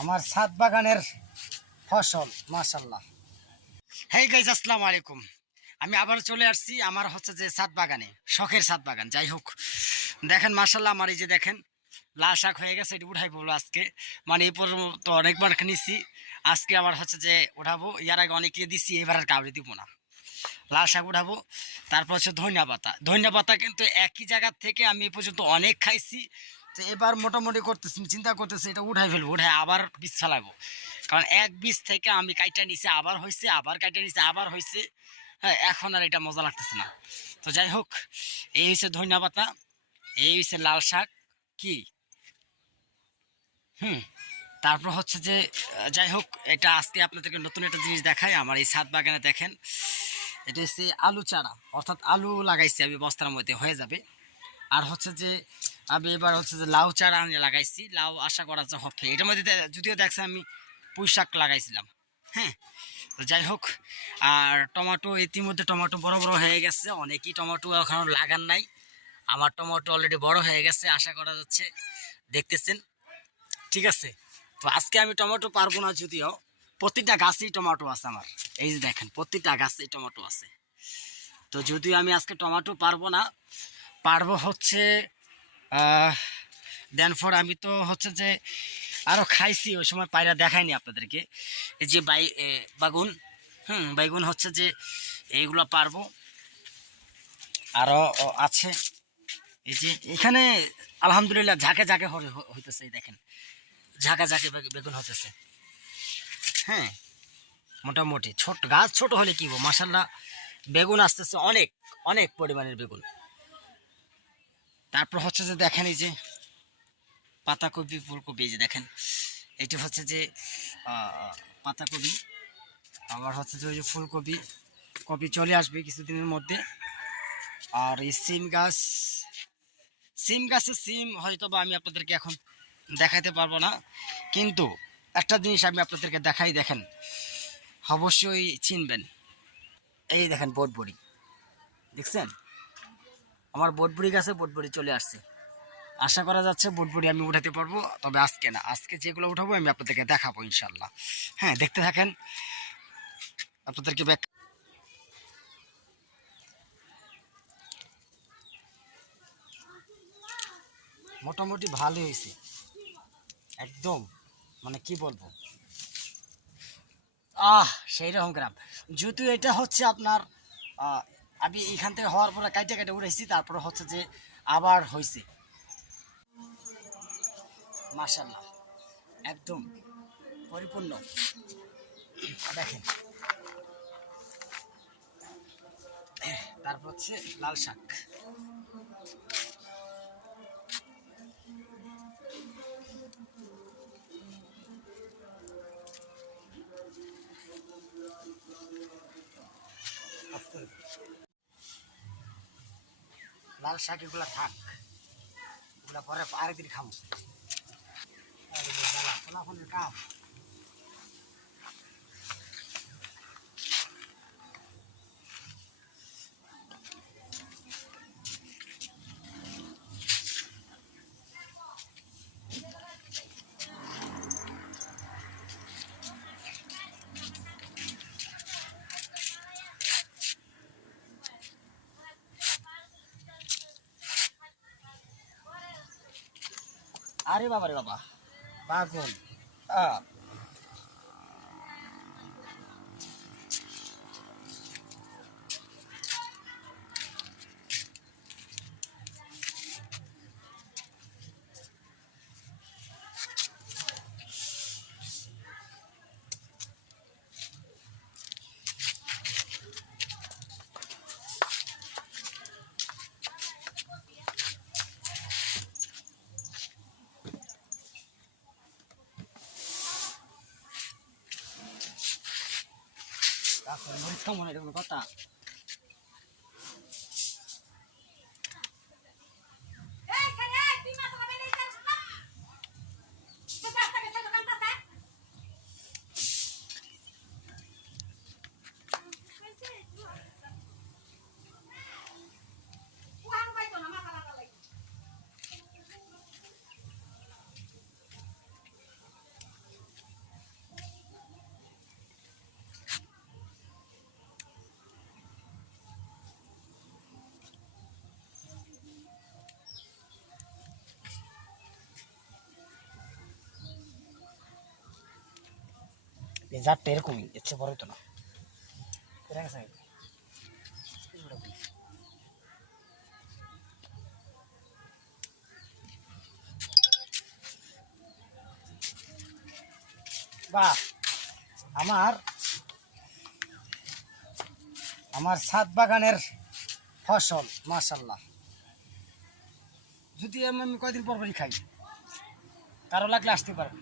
আমার ছাদ বাগানের ফসল মাশাআল্লাহ। হেই গাইস, আসসালামু আলাইকুম। আমি আবার চলে আসছি আমার হচ্ছে যে ছাদ বাগানে, শখের ছাদ বাগান। যাই হোক, দেখেন মাশাআল্লাহ, আমার এই যে দেখেন লাল শাক হয়ে গেছে, এটি উঠাই বলবো আজকে। মানে এই পর্যন্ত অনেকবার নিছি, আজকে আবার হচ্ছে যে উঠাবো। ইয়ার আগে অনেকে দিছি, এবার আর কাউরে দিব না। লাল শাক উঠাবো। তারপর হচ্ছে ধনিয়া পাতা। ধনিয়া পাতা কিন্তু একই জায়গার থেকে আমি এ পর্যন্ত অনেক খাইছি। তো এবার মোটামুটি করতেছি, চিন্তা করতেছি এটা উঠাই ফেলবো, উঠাই আবার বীজ ফেলাবো। কারণ এক বীজ থেকে আমি কাইটা নিচে আবার হয়েছে, আবার কাইটা নিচে আবার হয়েছে। হ্যাঁ, এখন আর এটা মজা লাগতেছে না। তো যাই হোক, এই হচ্ছে ধনিয়া পাতা, এই হচ্ছে লাল শাক। কি হুম তারপর হচ্ছে যে যাই হোক, এটা আজকে আপনাদেরকে নতুন একটা জিনিস দেখাই। আমার এই ছাদ বাগানে দেখেন, এটা হচ্ছে আলু চারা, অর্থাৎ আলু লাগাইছি আমি বস্তার মধ্যে, হয়ে যাবে। আর হচ্ছে যে আমি এবার হচ্ছে যে লাউ চারা আমি লাগাইছি, লাউ আশা করা যে হবে। এটার মধ্যে যদিও দেখছে আমি পুঁই শাক লাগাইছিলাম। হ্যাঁ, তো যাই হোক। আর টমেটো, ইতিমধ্যে টমেটো বড় বড় হয়ে গেছে, অনেকেই টমেটো এখনও লাগান নাই। আমার টমেটো অলরেডি বড় হয়ে গেছে, আশা করা যাচ্ছে, দেখতেছেন। ঠিক আছে, তো আজকে আমি টমেটো পারবো না, যদিও প্রতিটা গাছেই টমেটো আছে আমার। এই যে দেখেন, প্রতিটা গাছেই টমেটো আছে। তো যদিও আমি আজকে টমেটো পারবো না, পারবো হচ্ছে দেন ফর আমি তো হচ্ছে যে আরও খাইছি, ওই সময় পায়রা দেখাইনি আপনাদেরকে। এই যে বাগুন, বাইগুন হচ্ছে যে এইগুলো পারবো। আরও আছে, এই যে এখানে আলহামদুলিল্লাহ ঝাঁকে ঝাঁকে হইতেছে, এই দেখেন ঝাঁকে ঝাঁকে বেগুন হতেছে। হ্যাঁ, মোটামুটি ছোট গাছ, ছোট হলে কি বলবো, মাসাল্লাহ বেগুন আসতেছে অনেক, অনেক পরিমাণের বেগুন। তারপর হচ্ছে যে দেখেন, এই যে পাতাকপি, ফুলকপি, এই যে দেখেন, এটি হচ্ছে যে পাতাকপি। আবার হচ্ছে যে ওই যে ফুলকপি, কপি চলে আসবে কিছুদিনের মধ্যে। আর এই সিম গাছ, সিম গাছে সিম হয়তো বা আমি আপনাদেরকে এখন দেখাতে পারবো না, কিন্তু একটা জিনিস আমি আপনাদেরকে দেখাই, দেখেন অবশ্যই চিনবেন। এই দেখেন বটবড়ি, দেখছেন আমার বটবড়ি গাছে বটবড়ি চলে আসছে। আশা করা যাচ্ছে বটবড়ি আমি উঠাতে পারবো, তবে আজকে না, আজকে যেগুলো উঠাবো আমি আপনাদেরকে দেখাবো ইনশাল্লাহ। হ্যাঁ, দেখতে থাকেন, আপনাদেরকে মোটামুটি ভালোই হয়েছে একদম, মানে কি বলবো, সেই রকম গ্রাম। যদিও এটা হচ্ছে আপনার আমি এখান থেকে হওয়ার পরে কাইটে কাইটে উঠেছি, তারপরে হচ্ছে যে আবার হয়েছে। মাশাল্লাহ, একদম পরিপূর্ণ। দেখেন, তারপর হচ্ছে লাল শাক। লাল শাক এগুলা থাক, এগুলা পরে আরেকদিন খাবো। ফলাফলের কাজ। আরে বাবা রে বাবা, পাগল। আহ, তারপরে মরিচ খাবো না, এটা কোনো কথা? এই জাতটা এরকমই, এর চেয়ে বড় তো না। বাহ, আমার আমার ছাদ বাগানের ফসল মাশাল্লাহ। যদি আমি কয়দিন পর পরই খাই, কারো লাগলে আসতে পারেন।